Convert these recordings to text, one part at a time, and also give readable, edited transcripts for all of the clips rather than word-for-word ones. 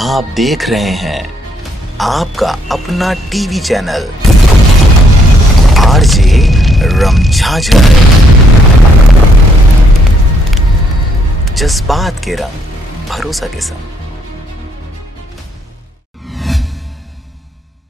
आप देख रहे हैं आपका अपना टीवी चैनल आरजे रमझाझर। जज्बात के रंग भरोसा के संग।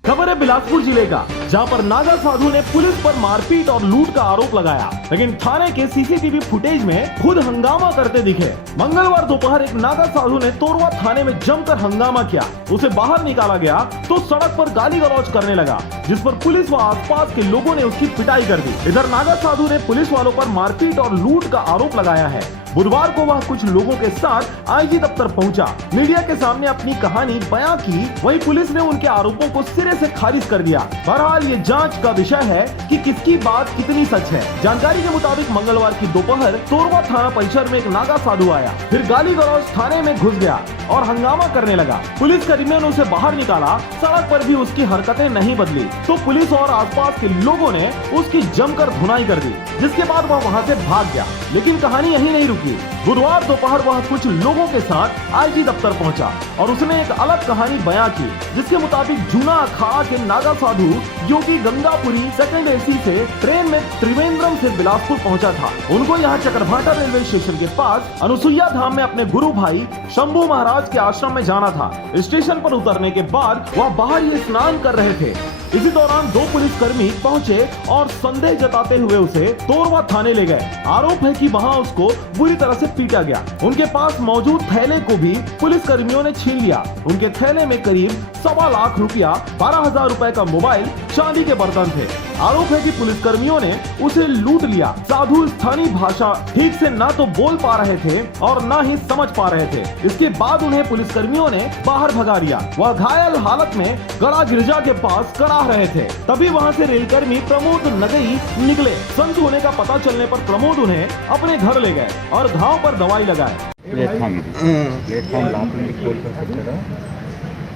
खबर है बिलासपुर जिले का, जहां पर नागा साधु ने पुलिस पर मारपीट और लूट का आरोप लगाया, लेकिन थाने के सीसीटीवी फुटेज में खुद हंगामा करते दिखे। मंगलवार दोपहर एक नागा साधु ने तोरवा थाने में जमकर हंगामा किया। उसे बाहर निकाला गया तो सड़क पर गाली गलौज करने लगा, जिस पर पुलिस व आसपास के लोगों ने उसकी पिटाई कर दी। इधर नागा साधु ने पुलिस वालों पर मारपीट और लूट का आरोप लगाया है। बुधवार को वह कुछ लोगों के साथ आईजी दफ्तर पहुंचा, मीडिया के सामने अपनी कहानी बयां की। वहीं पुलिस ने उनके आरोपों को सिरे से खारिज कर दिया। बहरहाल ये जांच का विषय है कि किसकी बात कितनी सच है। जानकारी के मुताबिक मंगलवार की दोपहर तोरवा थाना परिसर में एक नागा साधु आया, फिर गाली गलौज थाने में घुस गया और हंगामा करने लगा। पुलिस कर्मियों ने उसे बाहर निकाला, सड़क पर भी उसकी हरकतें नहीं बदली तो पुलिस और आसपास के लोगों ने उसकी जमकर धुनाई कर दी, जिसके बाद वह वहां से भाग गया। लेकिन कहानी यही नहीं रुकी। बुधवार दोपहर वह कुछ लोगों के साथ आईजी दफ्तर पहुंचा और उसने एक अलग कहानी बयां की, जिसके मुताबिक जूना अखाड़ा के नागा साधु योगी गंगापुरी सेकंड एसी से ट्रेन में त्रिवेंद्रम से बिलासपुर पहुंचा था। उनको यहाँ चक्रभाटा रेलवे स्टेशन के पास अनुसुईया धाम में अपने गुरु भाई शंभू महाराज के आश्रम में जाना था। स्टेशन पर उतरने के बाद वह बाहर ही स्नान कर रहे थे। इसी दौरान दो पुलिसकर्मी पहुंचे और संदेह जताते हुए उसे तोरवा थाने ले गए। आरोप है कि वहां उसको बुरी तरह से पीटा गया। उनके पास मौजूद थैले को भी पुलिस कर्मियों ने छीन लिया। उनके थैले में करीब 1.25 लाख रुपया, 12,000 रुपए का मोबाइल, चांदी के बर्तन थे। आरोप है कि पुलिस कर्मियों ने उसे लूट लिया। साधु स्थानीय भाषा ठीक से ना तो बोल पा रहे थे और ना ही समझ पा रहे थे। इसके बाद उन्हें पुलिस कर्मियों ने बाहर भगा दिया। वह घायल हालत में गड़ा गिरजा के पास करा रहे थे। तभी वहां से रेलकर्मी प्रमोद नगई निकले। संत होने का पता चलने पर प्रमोद उन्हें अपने घर ले गए और घाव पर दवाई लगाए।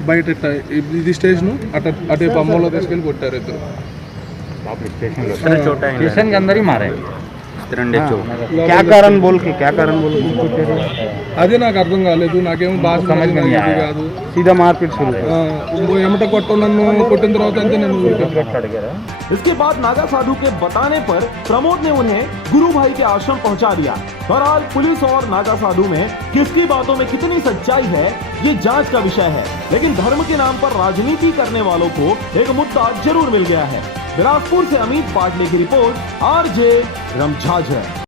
బయట ఇది స్టేషన్ అటే బొమ్మలో తీసుకెళ్ళి కొట్టారు ఇద్దరు स्टेशन के अंदर ही मारे क्या कारण बोल के అదే నాకు అర్థం కాలేదు. నాకేమో భాష समझ में नहीं आया, కాదు. सीधा मारपीट शुरू ఎమట కొట్ట నన్ను కొట్టిన తర్వాత అంతే నేను इसके बाद नागा साधु के बताने पर प्रमोद ने उन्हें गुरु भाई के आश्रम पहुंचा दिया। बहरहाल पुलिस और नागा साधु में किसकी बातों में कितनी सच्चाई है, ये जांच का विषय है। लेकिन धर्म के नाम पर राजनीति करने वालों को एक मुद्दा जरूर मिल गया है। बिलासपुर से अमित पाटले की रिपोर्ट, आरजे रमझाझर।